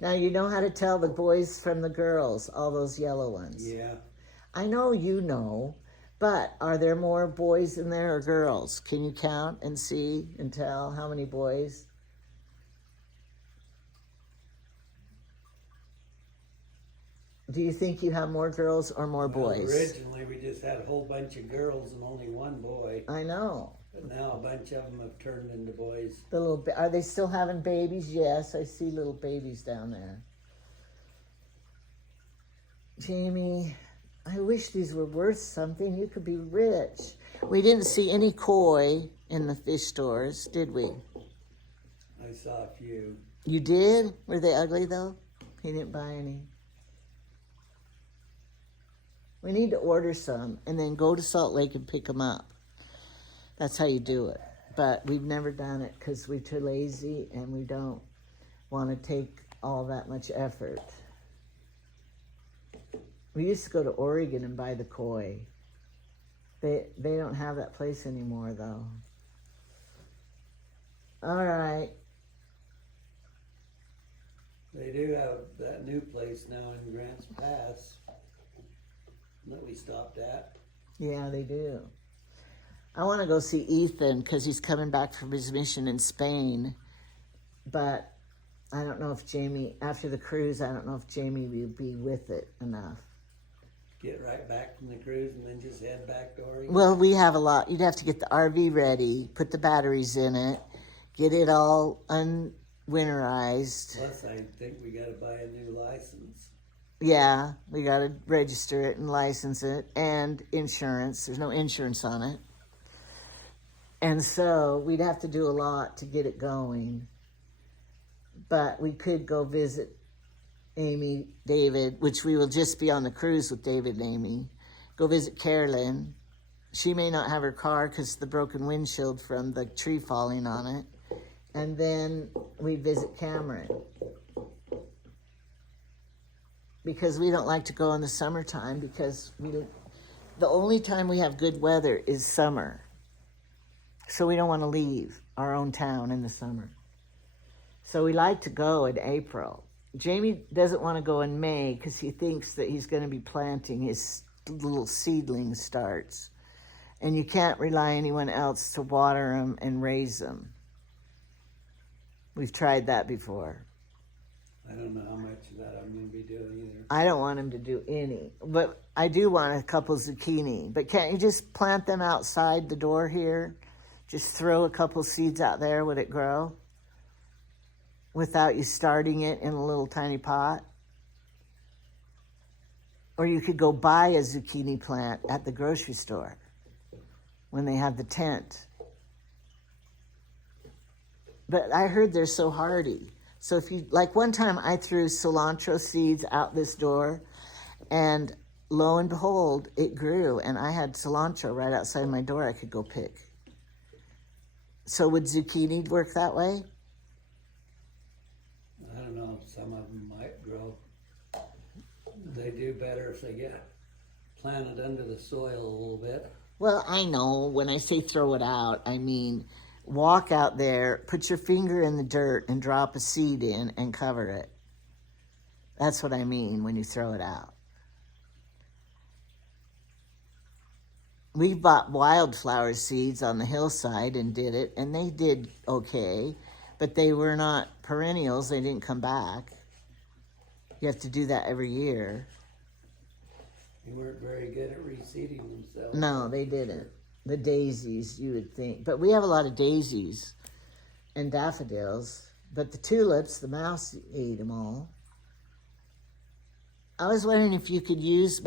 Now you know how to tell the boys from the girls, all those yellow ones. Yeah. I know you know, but are there more boys in there or girls? Can you count and see and tell how many boys? Do you think you have more girls or more boys? Originally, we just had a whole bunch of girls and only one boy. I know. But now a bunch of them have turned into boys. Are they still having babies? Yes, I see little babies down there. Jamie, I wish these were worth something. You could be rich. We didn't see any koi in the fish stores, did we? I saw a few. You did? Were they ugly though? He didn't buy any. We need to order some and then go to Salt Lake and pick them up. That's how you do it. But we've never done it because we're too lazy and we don't want to take all that much effort. We used to go to Oregon and buy the koi. They don't have that place anymore though. All right. They do have that new place now in Grants Pass that we stopped at. Yeah, they do. I want to go see Ethan because he's coming back from his mission in Spain. But I don't know if Jamie, after the cruise, I don't know if Jamie will be with it enough. Get right back from the cruise and then just head back to Oregon? Well, we have a lot. You'd have to get the RV ready, put the batteries in it, get it all unwinterized. Plus, I think we got to buy a new license. Yeah, we got to register it and license it and insurance. There's no insurance on it. And so we'd have to do a lot to get it going. But we could go visit Amy, David, which we will just be on the cruise with David and Amy. Go visit Carolyn. She may not have her car because of the broken windshield from the tree falling on it. And then we visit Cameron. Because we don't like to go in the summertime because the only time we have good weather is summer. So we don't want to leave our own town in the summer. So we like to go in April. Jamie doesn't want to go in May because he thinks that he's going to be planting his little seedling starts. And you can't rely on anyone else to water them and raise them. We've tried that before. I don't know how much of that I'm going to be doing either. I don't want him to do any, but I do want a couple zucchini. But can't you just plant them outside the door here? Just throw a couple seeds out there, would it grow? Without you starting it in a little tiny pot? Or you could go buy a zucchini plant at the grocery store when they have the tent. But I heard they're so hardy. So if you, like one time I threw cilantro seeds out this door and lo and behold, it grew and I had cilantro right outside my door I could go pick. So would zucchini work that way? I don't know. Some of them might grow. They do better if they get planted under the soil a little bit. Well, I know. When I say throw it out, I mean walk out there, put your finger in the dirt and drop a seed in and cover it. That's what I mean when you throw it out. We bought wildflower seeds on the hillside and did it, and they did okay, but they were not perennials. They didn't come back. You have to do that every year. They weren't very good at reseeding themselves. No, they didn't. The daisies, you would think. But we have a lot of daisies and daffodils. But the tulips, the mouse ate them all. I was wondering if you could use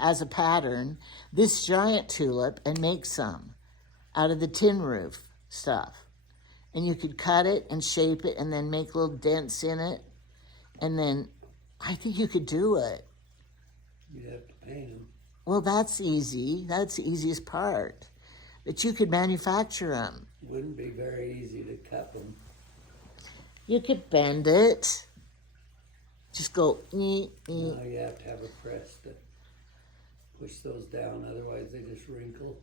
as a pattern this giant tulip and make some out of the tin roof stuff. And you could cut it and shape it and then make little dents in it. And then I think you could do it. You'd have to paint them. Well, that's easy. That's the easiest part. But you could manufacture them. Wouldn't be very easy to cut them. You could bend it. Just go, No, you have to have a press to push those down, otherwise they just wrinkle.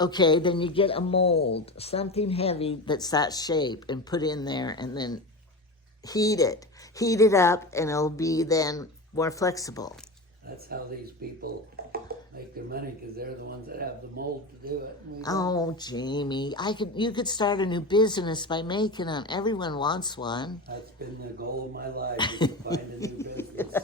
Okay, then you get a mold, something heavy that's that shape, and put in there and then heat it. heat it up, and it'll be then more flexible. That's how these people make their money, because they're the ones that have the mold to do it. And we don't. Oh, Jamie, you could start a new business by making them. Everyone wants one. That's been the goal of my life, is to find a new business.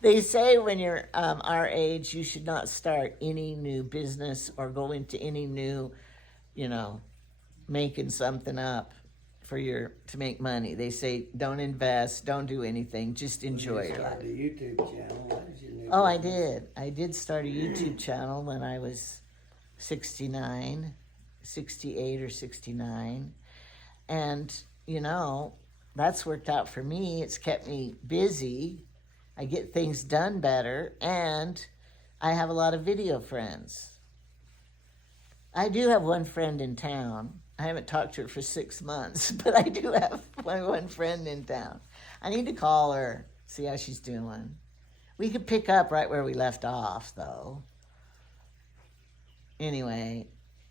They say when you're our age, you should not start any new business or go into any new, making something up to make money. They say don't invest, don't do anything, just enjoy You your life. started a YouTube channel. What is your new Oh, I business? did. I did start a YouTube channel when I was 68 or 69. And, that's worked out for me. It's kept me busy. I get things done better, and I have a lot of video friends. I do have one friend in town. I haven't talked to her for 6 months, but I do have my one friend in town. I need to call her, see how she's doing. We could pick up right where we left off, though. Anyway,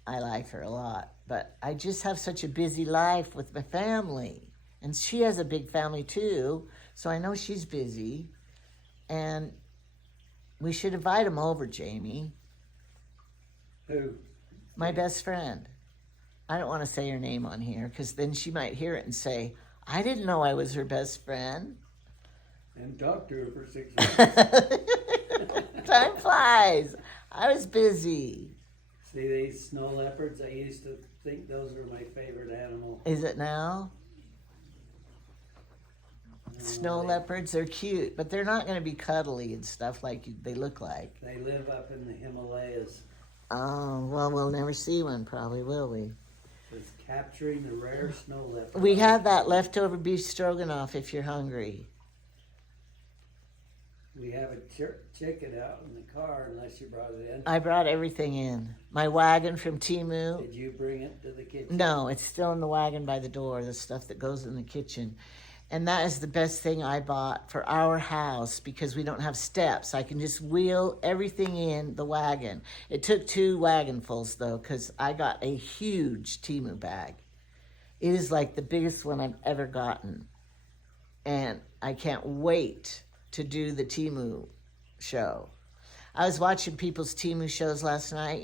I like her a lot, but I just have such a busy life with my family. And she has a big family, too, so I know she's busy. And we should invite them over, Jamie. Who? My best friend. I don't want to say her name on here, because then she might hear it and say, I didn't know I was her best friend. And talked to her for 6 months. Time flies. I was busy. See these snow leopards? I used to think those were my favorite animal. Is it now? Snow leopards are cute, but they're not going to be cuddly and stuff like they look like. They live up in the Himalayas. Oh, well, we'll never see one probably, will we? It's capturing the rare snow leopard. We have that leftover beef stroganoff if you're hungry. We have a chicken out in the car, unless you brought it in. I brought everything in. My wagon from Temu. Did you bring it to the kitchen? No, it's still in the wagon by the door, the stuff that goes in the kitchen. And that is the best thing I bought for our house, because we don't have steps. I can just wheel everything in the wagon. It took 2 wagonfuls, though, because I got a huge Temu bag. It is like the biggest one I've ever gotten. And I can't wait to do the Temu show. I was watching people's Temu shows last night,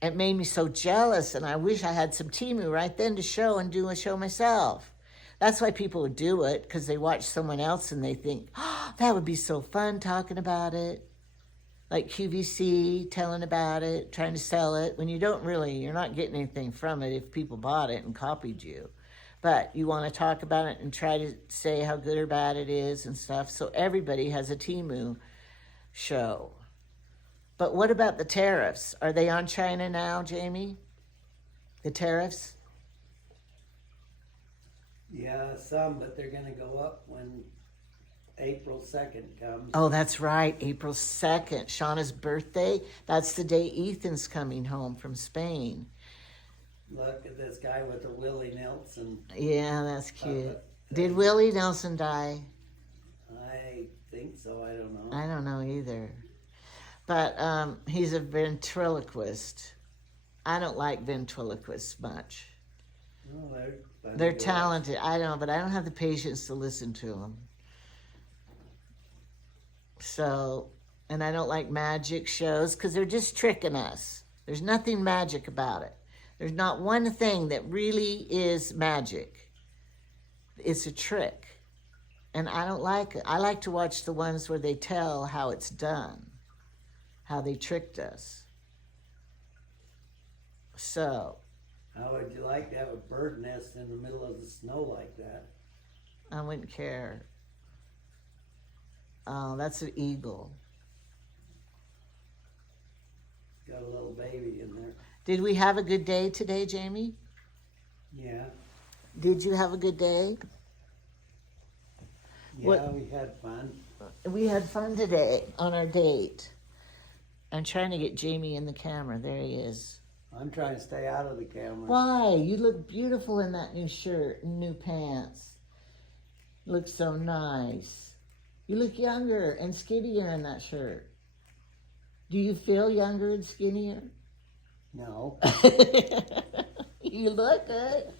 It made me so jealous, and I wish I had some Temu right then to show and do a show myself. That's why people would do it, because they watch someone else and they think, oh, that would be so fun talking about it. Like QVC, telling about it, trying to sell it, when you're not getting anything from it if people bought it and copied you. But you want to talk about it and try to say how good or bad it is and stuff. So everybody has a Temu show. But what about the tariffs? Are they on China now, Jamie? The tariffs? Yeah, some, but they're going to go up when April 2nd comes. Oh, that's right, April 2nd, Shauna's birthday. That's the day Ethan's coming home from Spain. Look at this guy with the Willie Nelson. Yeah, that's cute. Did Willie Nelson die? I think so, I don't know. I don't know either. But he's a ventriloquist. I don't like ventriloquists much. Oh, They're talented, I know, but I don't have the patience to listen to them. So, and I don't like magic shows, because they're just tricking us. There's nothing magic about it. There's not one thing that really is magic. It's a trick. And I don't like it. I like to watch the ones where they tell how it's done, how they tricked us. So, how would you like to have a bird nest in the middle of the snow like that? I wouldn't care. Oh, that's an eagle. Got a little baby in there. Did we have a good day today, Jamie? Yeah. Did you have a good day? Yeah, we had fun. We had fun today on our date. I'm trying to get Jamie in the camera. There he is. I'm trying to stay out of the camera. Why? You look beautiful in that new shirt and new pants. Look so nice. You look younger and skinnier in that shirt. Do you feel younger and skinnier? No. You look good.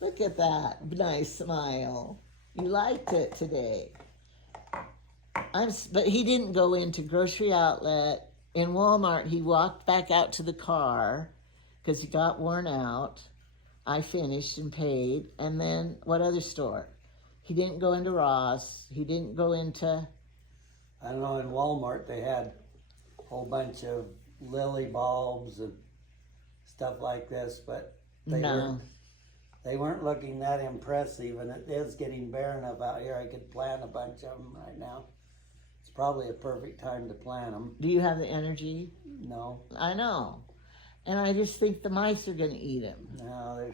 Look at that nice smile. You liked it today. But he didn't go into grocery outlet. In Walmart, he walked back out to the car because he got worn out. I finished and paid. And then what other store? He didn't go into Ross. He didn't go into... I don't know, in Walmart they had a whole bunch of lily bulbs and stuff like this, but they weren't looking that impressive, and it is getting bare enough out here. I could plant a bunch of them right now. It's probably a perfect time to plant them. Do you have the energy? No. I know. And I just think the mice are going to eat them. No,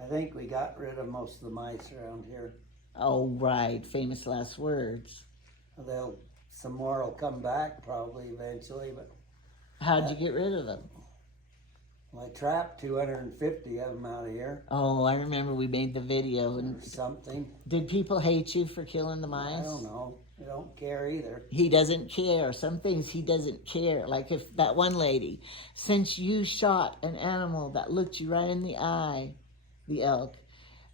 I think we got rid of most of the mice around here. Oh, right. Famous last words. Some more will come back probably eventually, but... How'd you get rid of them? Well, I trapped 250 of them out of here. Oh, I remember we made the video. Or something. Did people hate you for killing the mice? I don't know. I don't care either. He doesn't care. Some things he doesn't care. Like if that one lady, since you shot an animal that looked you right in the eye, the elk,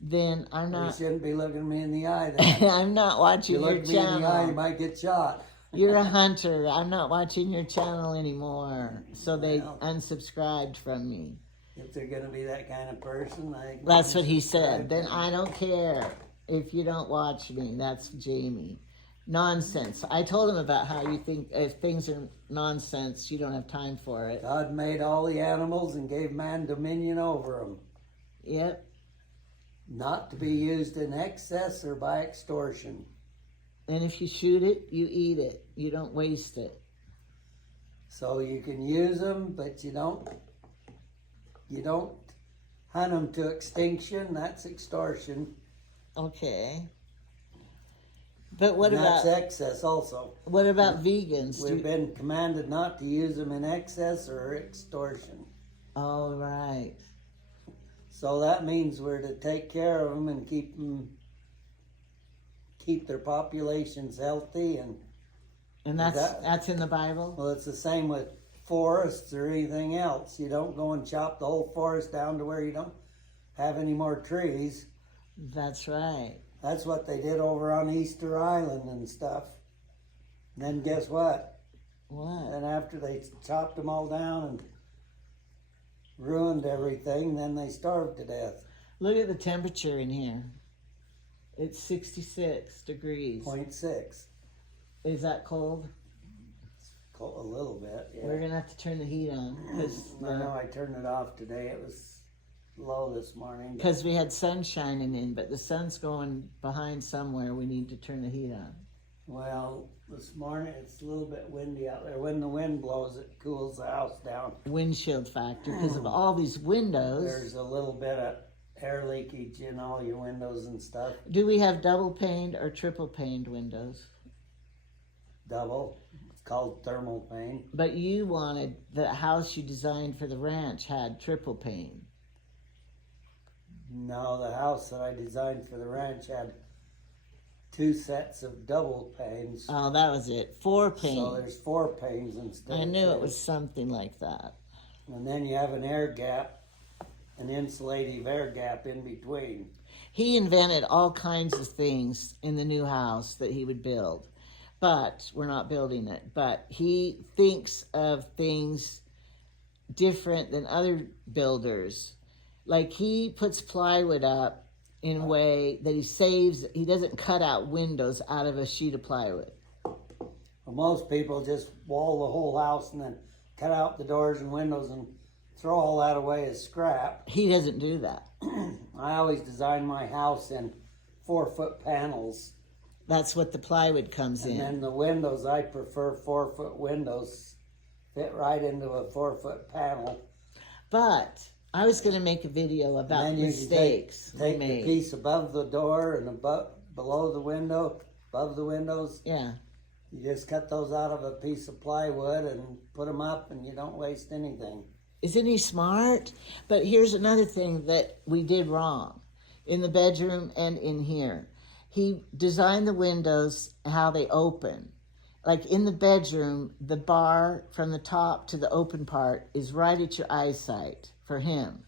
then I'm not... You shouldn't be looking me in the eye then. I'm not watching your channel. You look me in the eye, you might get shot. You're a hunter. I'm not watching your channel anymore. So they unsubscribed from me. If they're going to be that kind of person, That's what he said. Then I don't care if you don't watch me. That's Jamie. Nonsense. I told him about how you think if things are nonsense, you don't have time for it. God made all the animals and gave man dominion over them. Yep. Not to be used in excess or by extortion. And if you shoot it, you eat it. You don't waste it. So you can use them, but you don't hunt them to extinction. That's extortion. Okay. But what and about... That's excess also. What about vegans? We've been commanded not to use them in excess or extortion. Oh, right. So that means we're to take care of them and keep their populations healthy, and that's in the Bible? Well, it's the same with forests or anything else. You don't go and chop the whole forest down to where you don't have any more trees. That's right. That's what they did over on Easter Island and stuff. And then guess what? What? And after they chopped them all down and ruined everything, then they starved to death. Look at the temperature in here. It's 66 degrees. 0.6. Is that cold? It's cold a little bit, yeah. We're going to have to turn the heat on. I know, I turned it off today. It was low this morning. Because we had sun shining in, but the sun's going behind somewhere. We need to turn the heat on. Well, this morning it's a little bit windy out there. When the wind blows, it cools the house down. Windshield factor, because of all these windows. There's a little bit of air leakage in all your windows and stuff. Do we have double paned or triple paned windows? Double. It's called thermal pane. But you wanted, the house you designed for the ranch had triple pane. No, the house that I designed for the ranch had 2 sets of double panes. Oh, that was it. 4 panes. So there's 4 panes instead. I knew it was something like that. And then you have an air gap, an insulative air gap in between. He invented all kinds of things in the new house that he would build. But we're not building it. But he thinks of things different than other builders. Like he puts plywood up in a way that he doesn't cut out windows out of a sheet of plywood. Well, most people just wall the whole house and then cut out the doors and windows and throw all that away as scrap. He doesn't do that. I always design my house in 4-foot panels. That's what the plywood comes in. And then the windows, I prefer 4-foot windows. Fit right into a 4-foot panel. But I was going to make a video about mistakes we take made. the piece above the door and below the window, above the windows. Yeah. You just cut those out of a piece of plywood and put them up, and you don't waste anything. Isn't he smart? But here's another thing that we did wrong in the bedroom and in here. He designed the windows how they open. Like in the bedroom, the bar from the top to the open part is right at your eyesight for him.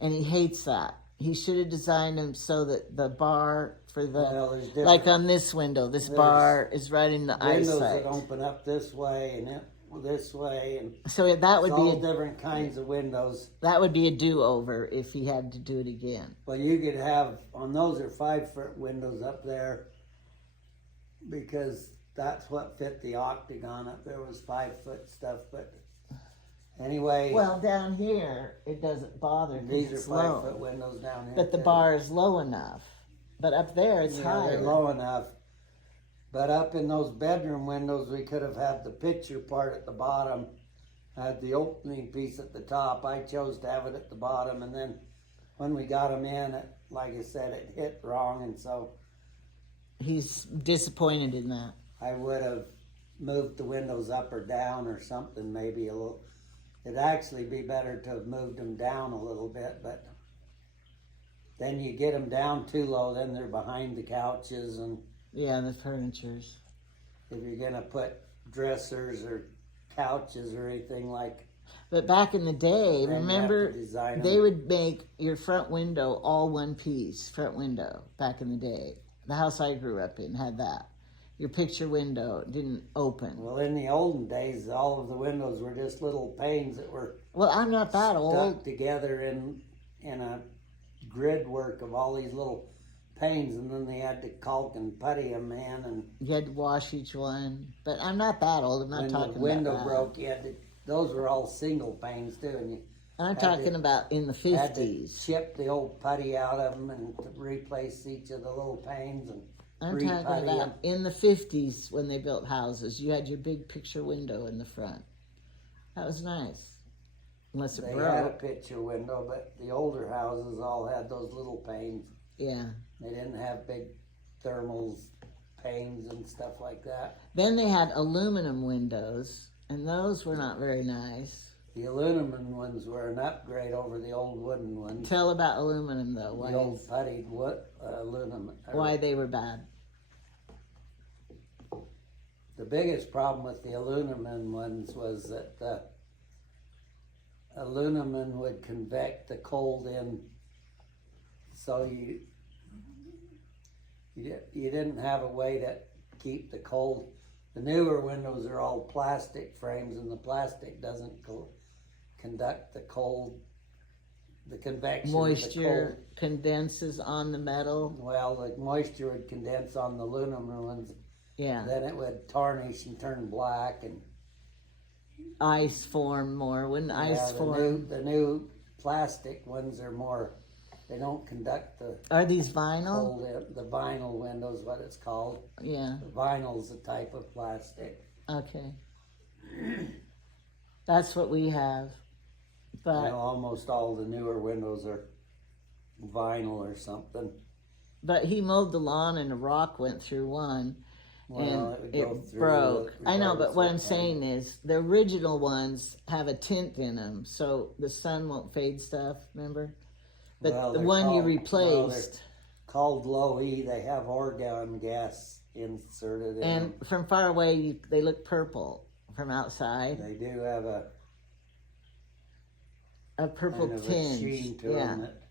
And he hates that. He should have designed them so that the bar for the, Well, there's different like on this window, this bar is right in the windows eyesight. that open up this way and this way, and So that would it's be all different kinds of windows. that would be a do-over if he had to do it again. Well, you could have, on those are 5-foot windows up there, because that's what fit the octagon up there was 5-foot stuff. But anyway, Well, down here it doesn't bother these because are it's 5-foot low, windows down here. but the too. bar is low enough. But up there it's Yeah, higher. they're low enough. But up in those bedroom windows, we could have had the picture part at the bottom, had the opening piece at the top. I chose to have it at the bottom, and then when we got them in, like I said, it hit wrong, and so He's disappointed in that. I would have moved the windows up or down or something, maybe a little. It'd actually be better to have moved them down a little bit, but then you get them down too low, then they're behind the couches, and Yeah, the furnitures. if you're gonna put dressers or couches or anything like, But back in the day, then you remember, have to design they them. would make your front window all one piece, front window, back in the day. The house I grew up in had that. Your picture window didn't open. Well, in the olden days, all of the windows were just little panes that were Well, I'm not that stuck old. together in a grid work of all these little panes, and then they had to caulk and putty them in, and You had to wash each one. But I'm not that old. I'm not when talking the window about that. broke, you had to. Those were all single panes too, and you I'm had talking to- about in the had to 50s. chip the old putty out of them and to replace each of the little panes and I'm re-putty talking about 'em. in the 50s when they built houses. You had your big picture window in the front. That was nice. Unless it They had a broke. picture window, but the older houses all had those little panes. Yeah. They didn't have big thermals, panes, and stuff like that. Then they had aluminum windows, and those were not very nice. The aluminum ones were an upgrade over the old wooden ones. Tell about aluminum though. The old puttied wood aluminum. Why they were bad. The biggest problem with the aluminum ones was that the aluminum would convect the cold in, so you didn't have a way to keep the cold. The newer windows are all plastic frames, and the plastic doesn't conduct the cold, the convection. Moisture Of the condenses on the metal. cold. Well, the moisture would condense on the aluminum ones. Yeah. Then it would tarnish and turn black, and Ice form more. When ice form. the new plastic ones are more. They don't conduct the Are these vinyl? cold in. The vinyl windows, what it's called. Yeah. The vinyl's a type of plastic. Okay. That's what we have. But Almost all the newer windows are vinyl or something. but he mowed the lawn and a rock went through one. Well, And would go it through broke. I know, but regardless what of I'm time. saying is the original ones have a tint in them, so the sun won't fade stuff. Remember, but Well, the they're one you called- replaced, Called low E. They have argon gas inserted in and them. from far away they look purple from outside, They do have a purple kind of a tinge. sheen to Yeah, them. That,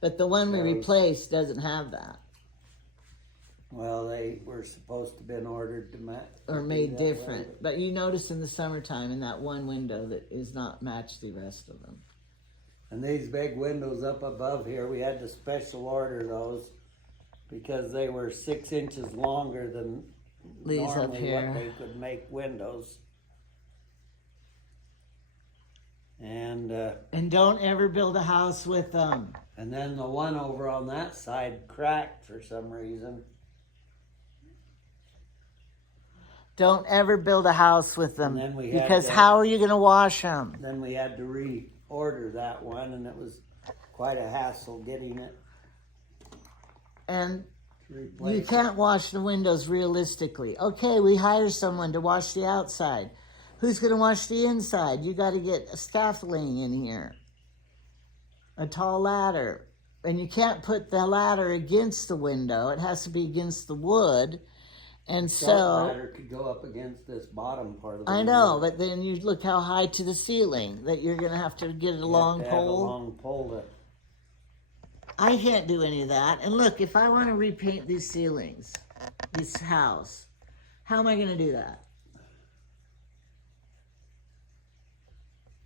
but the one we shows- replaced doesn't have that, well, they were supposed to have been ordered to match. or made different. But you notice in the summertime in that one window that is not matched the rest of them. And these big windows up above here, we had to special order those because they were 6 inches longer than These up normally here. what they could make windows. And don't ever build a house with them. and then the one over on that side cracked for some reason. Don't ever build a house with them, And then we had because to- how are you going to wash them? Then we had to reorder that one, and it was quite a hassle getting it And replaced. you can't wash the windows realistically. Okay, we hire someone to wash the outside. Who's going to wash the inside? You got to get a scaffolding in here, a tall ladder. And you can't put the ladder against the window. It has to be against the wood. And That so, ladder could go up against this bottom part of the I window. know, but then you look how high to the ceiling that you're going to have to get a You have long to have a pole. long pole to I can't do any of that. And look, if I want to repaint these ceilings, this house, how am I going to do that?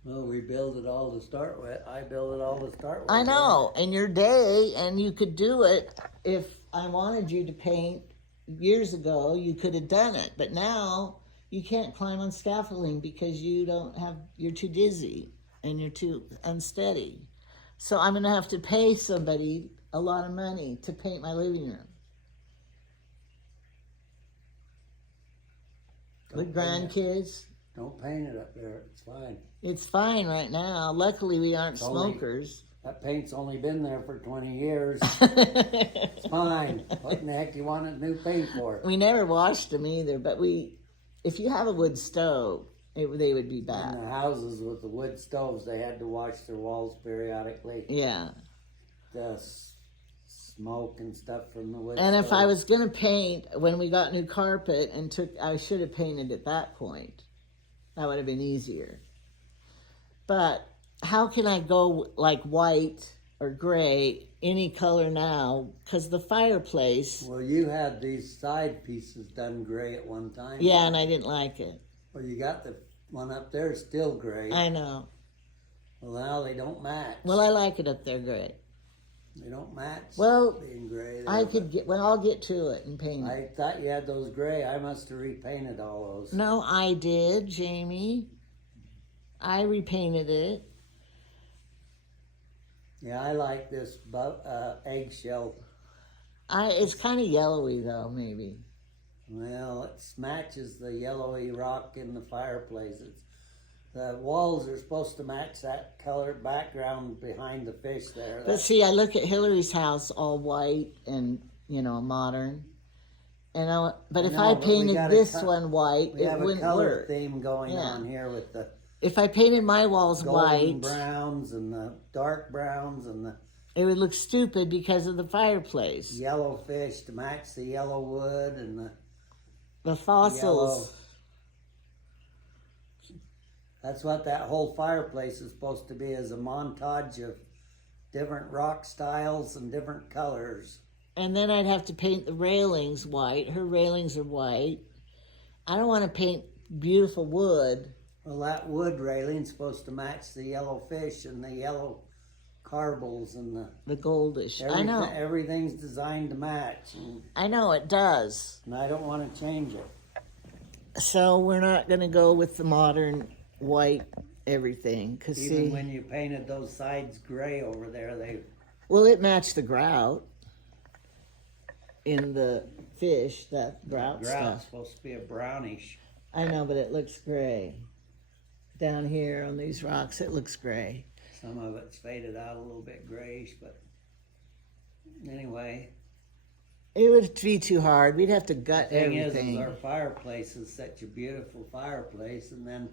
Well, we build it all to start with. I build it all to start with. I know, in your day, and you could do it. If I wanted you to paint years ago, you could have done it. But now you can't climb on scaffolding because you're too dizzy and you're too unsteady. So I'm going to have to pay somebody a lot of money to paint my living room. With grandkids. Don't paint it up there. It's fine. It's fine right now. Luckily, we aren't smokers. That paint's only been there for 20 years. It's fine. What in the heck you want a new paint for? We never washed them either, but if you have a wood stove, they would be bad. In the houses with the wood stoves, they had to wash their walls periodically. Yeah. The smoke and stuff from the wood And stove. if I was going to paint, when we got new carpet I should have painted at that point. That would have been easier. But how can I go like white or gray, any color now? Because the fireplace. Well, you had these side pieces done gray at one time. Yeah, and I didn't like it. Well, you got the one up there still gray. I know. Well, now they don't match. Well, I like it up there gray. They don't match. Well, being gray. I'll get to it and paint it. I thought you had those gray. I must have repainted all those. No, I did, Jamie. I repainted it. Yeah, I like this eggshell. It's kind of yellowy though, maybe. Well, it matches the yellowy rock in the fireplace. The walls are supposed to match that color background behind the fish there. But see, I look at Hillary's house all white and, modern. But if I painted this one white, it wouldn't have a color work. theme going on here with the If I painted my walls golden white, browns and the dark browns and the it would look stupid because of the fireplace. yellow fish to match the yellow wood and The fossils. yellow. That's what that whole fireplace is supposed to be, is a montage of different rock styles and different colors. And then I'd have to paint the railings white. Her railings are white. I don't want to paint beautiful wood. Well, that wood railing's supposed to match the yellow fish and the yellow carbles and the goldish. I know. Everything's designed to match. I know it does. And I don't want to change it. So we're not going to go with the modern white everything. Cause Even when you painted those sides gray over there, it matched the grout in the fish, that grout grout's stuff. supposed to be a brownish. I know, but it looks gray. Down here on these rocks, it looks gray. Some of it's faded out a little bit grayish, but anyway. It would be too hard. We'd have to gut The thing everything. is our fireplace is such a beautiful fireplace, and then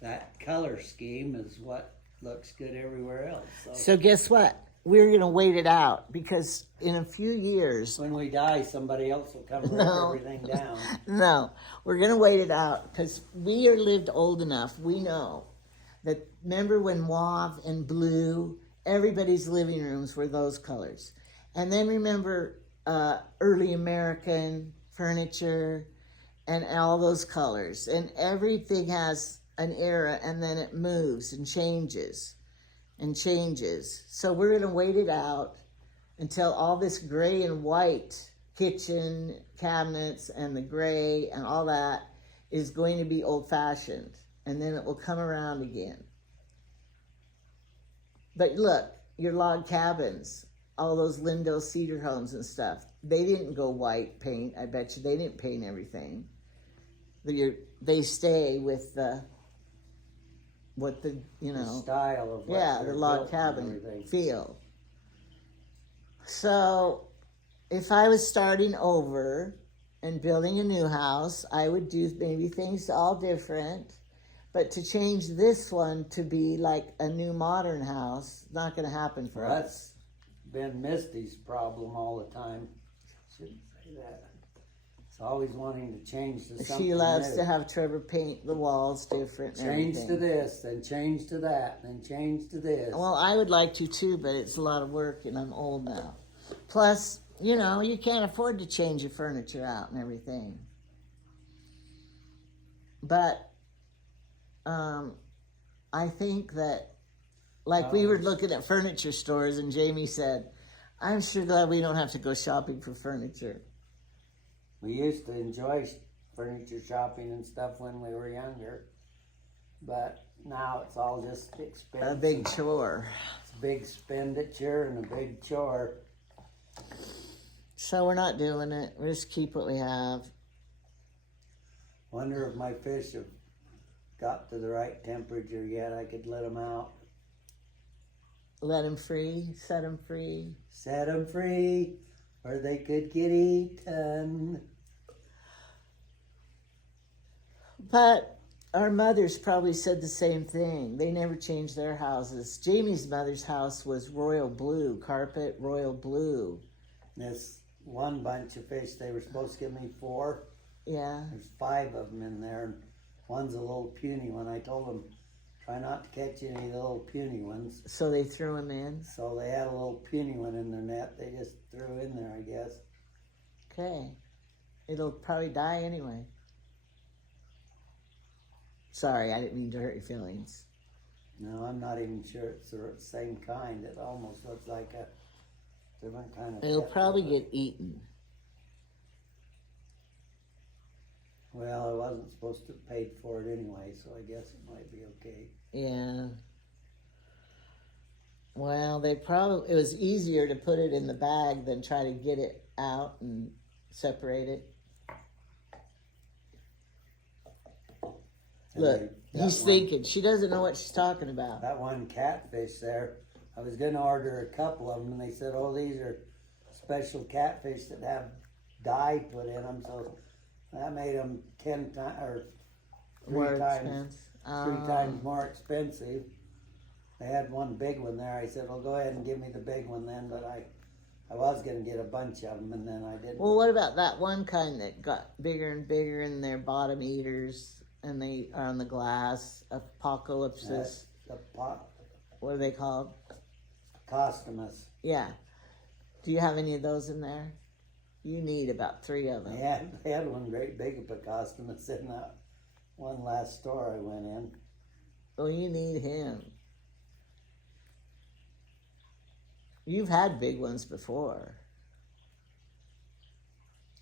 that color scheme is what looks good everywhere else. So guess what? We're going to wait it out because in a few years... When we die, somebody else will come and rip everything down. No, we're going to wait it out because we are lived old enough. We know that, remember when mauve and blue, everybody's living rooms were those colors. And then remember early American furniture and all those colors. And everything has an era and then it moves and changes. So we're going to wait it out until all this gray and white kitchen cabinets and the gray and all that is going to be old-fashioned. And then it will come around again. But look, your log cabins, all those Lindell cedar homes and stuff, they didn't go white paint. I bet you they didn't paint everything. They stay with the style of what the log cabin feel. So if I was starting over and building a new house, I would do maybe things all different. But to change this one to be like a new modern house, not going to happen for us. That's been Misty's problem all the time. Shouldn't say that. It's always wanting to change to something She loves new. to have Trevor paint the walls different and Change everything. to this, then change to that, then change to this. Well, I would like to too, but it's a lot of work and I'm old now. Plus, you know, you can't afford to change your furniture out and everything. But I think that, like, we were looking at furniture stores and Jamie said, I'm sure glad we don't have to go shopping for furniture. We used to enjoy furniture shopping and stuff when we were younger, but now it's all just expensive. A big chore. It's a big expenditure and a big chore. So we're not doing it. We just keep what we have. Wonder if my fish have got to the right temperature yet. I could let them out. Let them free. Set them free. Set them free, or they could get eaten. But our mothers probably said the same thing. They never changed their houses. Jamie's mother's house was royal blue, carpet royal blue. This one bunch of fish, they were supposed to give me 4. Yeah. There's 5 of them in there. And one's a little puny one. I told them, try not to catch any little puny ones. So they threw him in? So they had a little puny one in their net. They just threw in there, I guess. Okay. It'll probably die anyway. Sorry, I didn't mean to hurt your feelings. No, I'm not even sure it's the same kind. It almost looks like a different kind of It'll pet, probably but- get eaten. Well, I wasn't supposed to have paid for it anyway, so I guess it might be okay. Yeah. Well, it was easier to put it in the bag than try to get it out and separate it. And Look, that he's one- thinking. She doesn't know what she's talking about. That one catfish there, I was going to order a couple of them, and they said, oh, these are special catfish that have dye put in them, so that made them 10 times, or More three times, expense. 3 times more expensive. They had one big one there. I said, well, go ahead and give me the big one then, but I was going to get a bunch of them, and then I didn't. Well, what about that one kind that got bigger and bigger and they're bottom eaters and they are on the glass? Apocalypsis. What are they called? Costumus. Yeah. Do you have any of those in there? You need about 3 of them. They had one great big Costumus in that one last store I went in. Well, you need him. You've had big ones before.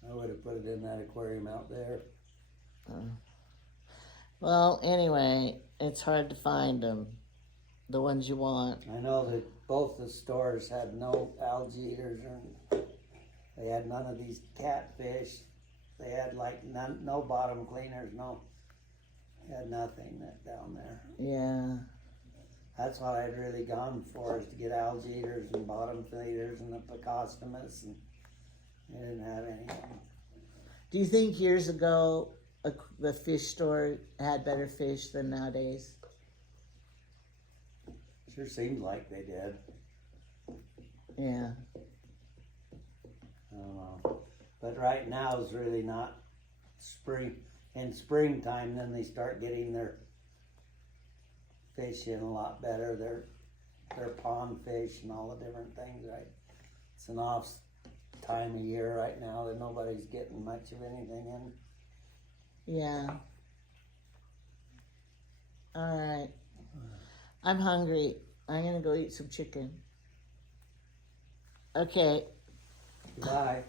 I would have put it in that aquarium out there. Well, anyway, it's hard to find them, the ones you want. I know that both the stores had no algae eaters, and they had none of these catfish. They had like no bottom cleaners, they had nothing down there. Yeah. That's what I'd really gone for, is to get algae eaters and bottom feeders and the Picostomus, and they didn't have any of them. Do you think years ago the fish store had better fish than nowadays? Sure seemed like they did. Yeah. I don't know. But right now is really not spring. In springtime, then they start getting their fish in a lot better. Their pond fish and all the different things, right? It's an off time of year right now that nobody's getting much of anything in. Yeah. All right. I'm hungry. I'm going to go eat some chicken. Okay. Bye.